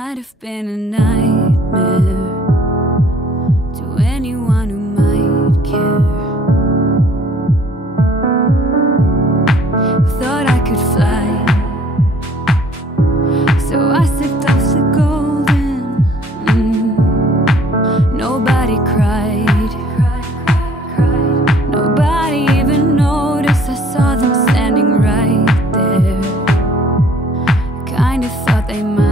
might have been a nightmare to anyone who might care. I thought I could fly, so I sipped off the golden. Nobody cried, nobody even noticed. I saw them standing right there. Kinda thought they might.